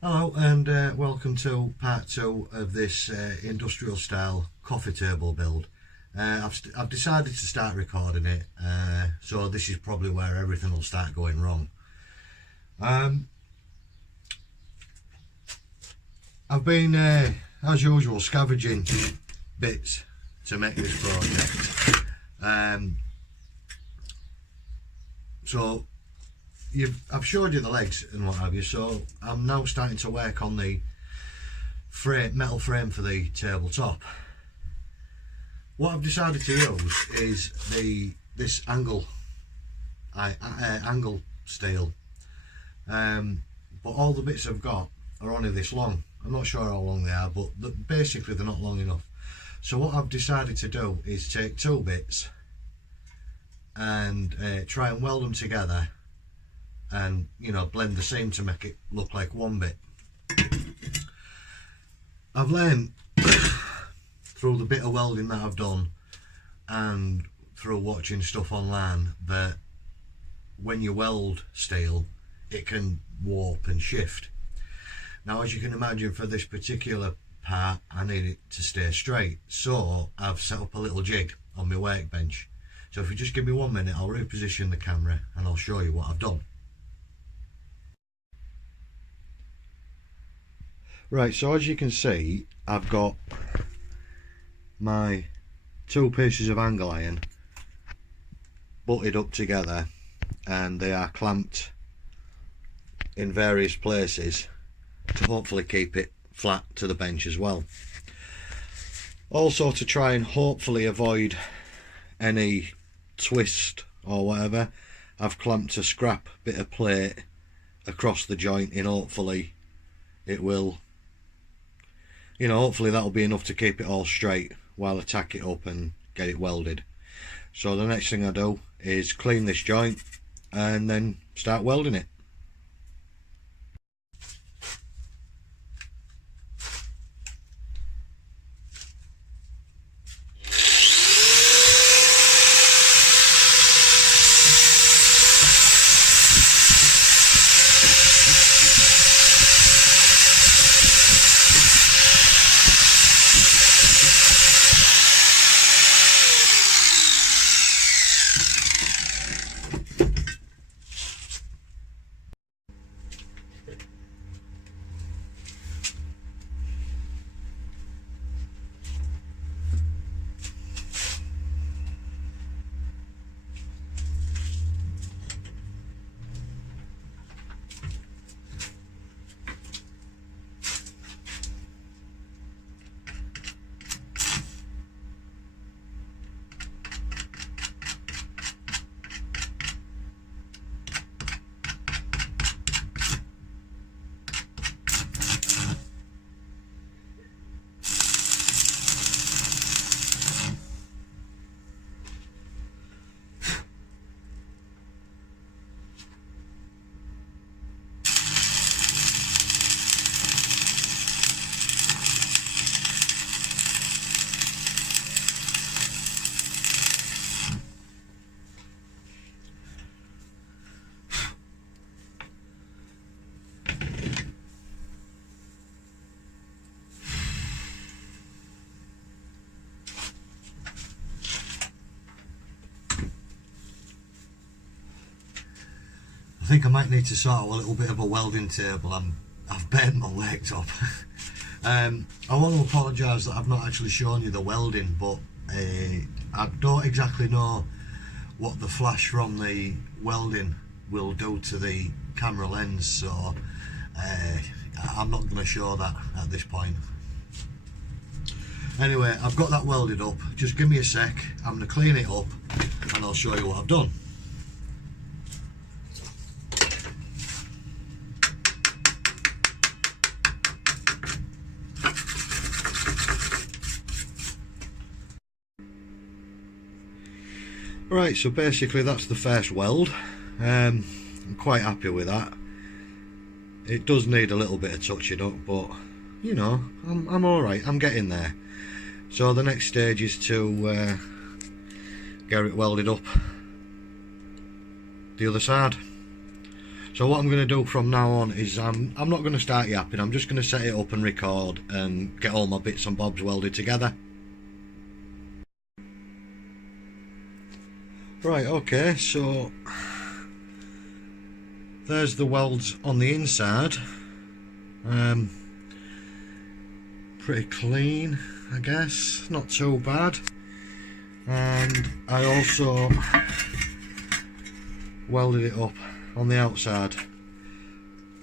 Hello and welcome to part 2 of this industrial style coffee table build. I've decided to start recording it, so this is probably where everything will start going wrong. I've been, as usual, scavenging bits to make this project. So I've showed you the legs and what have you, so I'm now starting to work on the metal frame for the tabletop. What I've decided to use is this angle steel, but all the bits I've got are only this long. I'm not sure how long they are, but basically they're not long enough. So what I've decided to do is take two bits and try and weld them together, and blend the seam to make it look like one bit. I've learned through the bit of welding that I've done and through watching stuff online that when you weld steel it can warp and shift. Now, as you can imagine, for this particular part I need it to stay straight, so I've set up a little jig on my workbench. So if you just give me 1 minute, I'll reposition the camera and I'll show you what I've done. Right, so as you can see, I've got my two pieces of angle iron butted up together, and they are clamped in various places to hopefully keep it flat to the bench as well. Also, to try and hopefully avoid any twist or whatever, I've clamped a scrap bit of plate across the joint, and hopefully it will, hopefully that'll be enough to keep it all straight while I tack it up and get it welded. So the next thing I do is clean this joint and then start welding it. I think I might need to sort out a little bit of a welding table. I've burnt my worktop. I want to apologise that I've not actually shown you the welding, but I don't exactly know what the flash from the welding will do to the camera lens, so I'm not going to show that at this point. Anyway, I've got that welded up. Just give me a sec, I'm going to clean it up and I'll show you what I've done. Right, so basically that's the first weld. I'm quite happy with that. It does need a little bit of touching up, but I'm alright, I'm getting there. So the next stage is to get it welded up the other side. So what I'm going to do from now on is I'm not going to start yapping. I'm just going to set it up and record and get all my bits and bobs welded together. Right, okay, so there's the welds on the inside. Pretty clean, I guess, not too bad. And I also welded it up on the outside,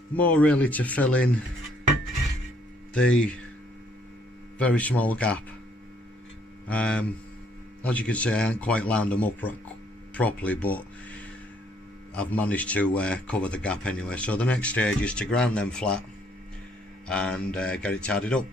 more really to fill in the very small gap. As you can see, I haven't quite lined them up properly, but I've managed to cover the gap anyway. So the next stage is to ground them flat and get it tidied up.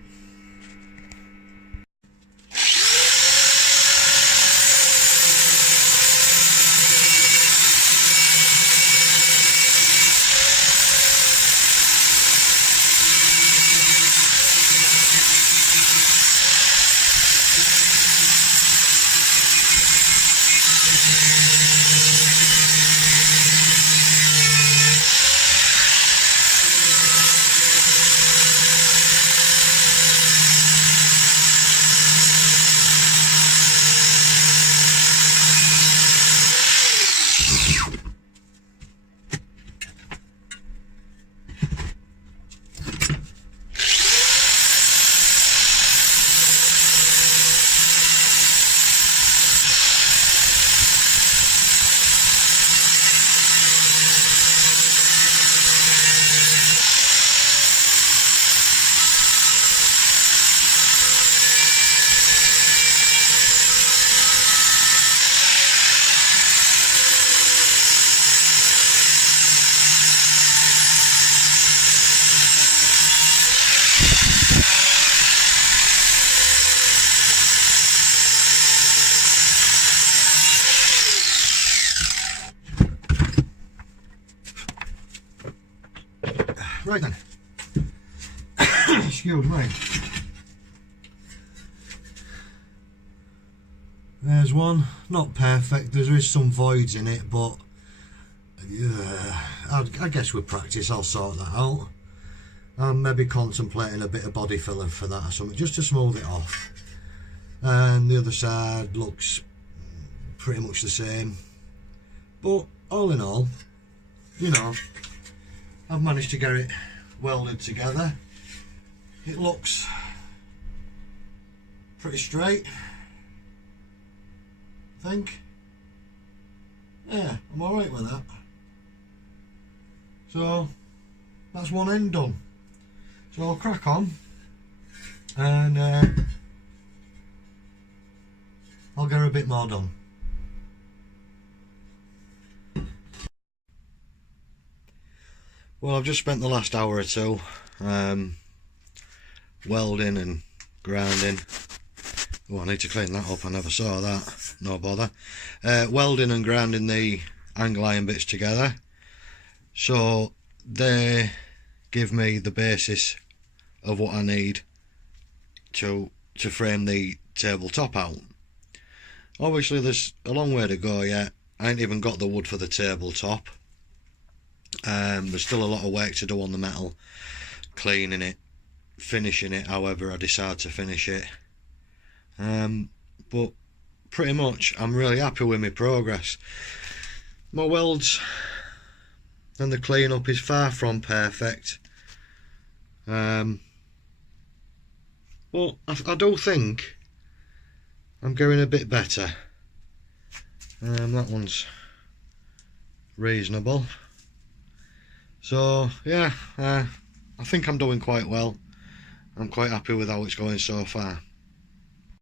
Right then, excuse me. There's one, not perfect, there is some voids in it, but I guess with practice I'll sort that out. I'm maybe contemplating a bit of body filler for that or something, just to smooth it off. And the other side looks pretty much the same, but all in all, you know, I've managed to get it welded together. It looks pretty straight, I think. Yeah, I'm alright with that. So that's one end done. So I'll crack on and I'll get a bit more done. Well, I've just spent the last hour or two welding and grounding. Oh, I need to clean that up, I never saw that, no bother. Welding and grounding the angle iron bits together, so they give me the basis of what I need to frame the tabletop out. Obviously there's a long way to go yet. I ain't even got the wood for the tabletop. There's still a lot of work to do on the metal, cleaning it, finishing it however I decide to finish it. But pretty much I'm really happy with my progress. My welds and the clean-up is far from perfect, but I do think I'm going a bit better. That one's reasonable. So yeah, I think I'm doing quite well. I'm quite happy with how it's going so far.